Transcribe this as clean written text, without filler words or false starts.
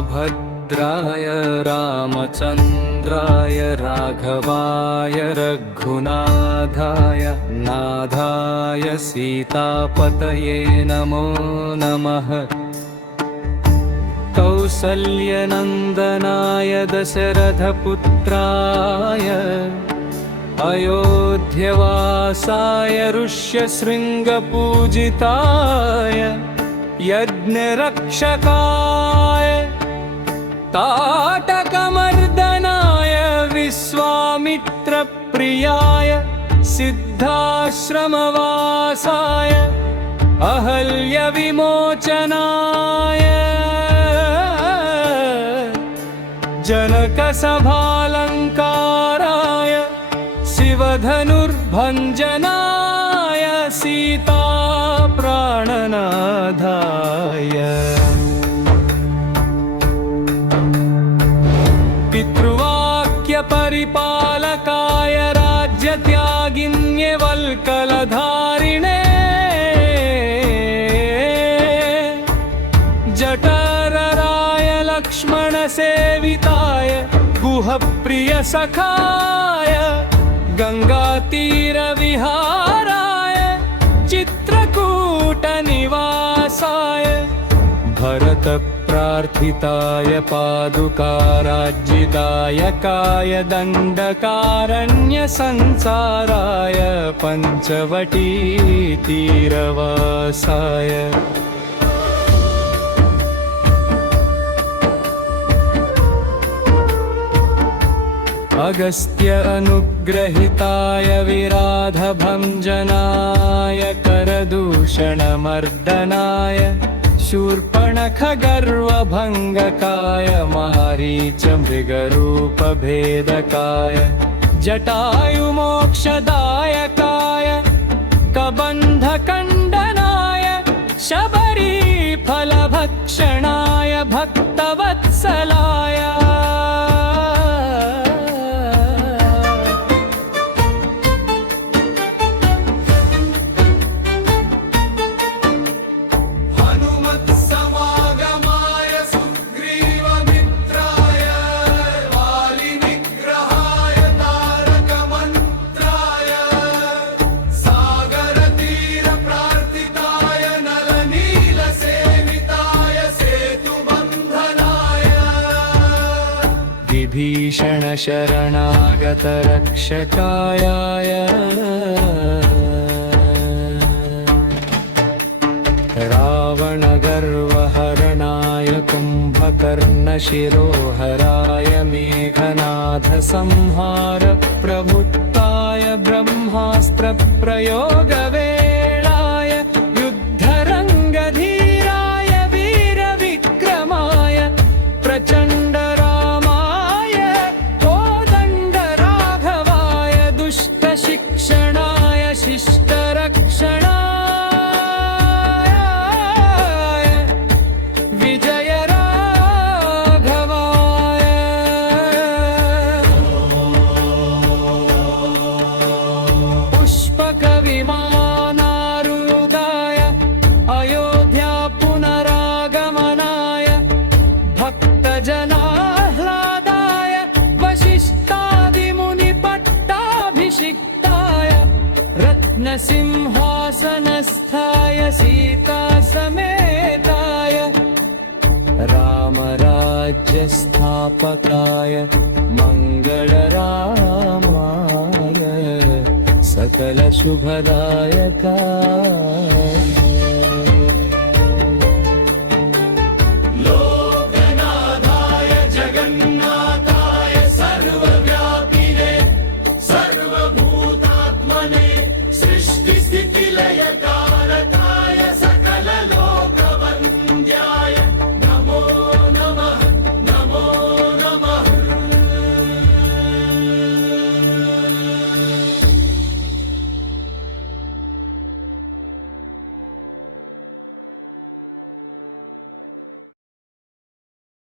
रामभद्राय रामचन्द्राय राघवाय रघुनाथाय नाथाय सीतापतये नमो नमः। कौसल्यनन्दनाय दशरथपुत्राय अयोध्यवासाय ऋष्यशृङ्गपूजिताय यज्ञरक्षकाय ताटकमर्दनाय विश्वामित्रप्रियाय सिद्धाश्रमवासाय अहल्यविमोचनाय जनकसभालङ्काराय शिवधनुर्भञ्जनाय सीताप्राणनाथाय पितृवाक्यपरिपालकाय राज्यत्यागिन्ये वल्कलधारिणे जठरराय लक्ष्मणसेविताय गुहप्रियसखाय गङ्गातीरविहाराय चित्रकूटनिवासाय भरतप्रार्थिताय पादुकाराज्यदायकाय दण्डकारण्यसंसाराय पञ्चवटीतीरवासाय अगस्त्य अनुग्रहिताय विराधभञ्जनाय करदूषणमर्दनाय शूर्पणखगर्वभङ्गकाय मारीचमृगरूपभेदकाय जटायुमोक्षदायकाय कबन्धखण्डनाय शबरीफलभक्षणाय भक्तवत्सलाय विभीषण शरणागत रक्षकाय रावण गर्वहरणाय कुम्भकर्ण शिरोहराय मेघनाथ संहार प्रभुत्ताय ब्रह्मास्त्र प्रयोग वेळाय युद्धरंगधीराय वीर विक्रमाय प्रचंड शिक्षणाय शिष्टरक्षणाय विजय राघवाय पुष्पकविमानारूढाय अयोध्या पुनरागमनाय भक्तजनाह्लादाय वसिष्ठादिमुनिपट्टाभिषिक्ताय रत्नसिंहासनस्थाय सीतासमेताय रामराज्यस्थापकाय मङ्गलरामाय सकलशुभदायकाय लोकनाथाय जगन्नाथाय सर्वव्यापिने सर्वभूतात्मने सृष्टिस्थितिलयकारिणे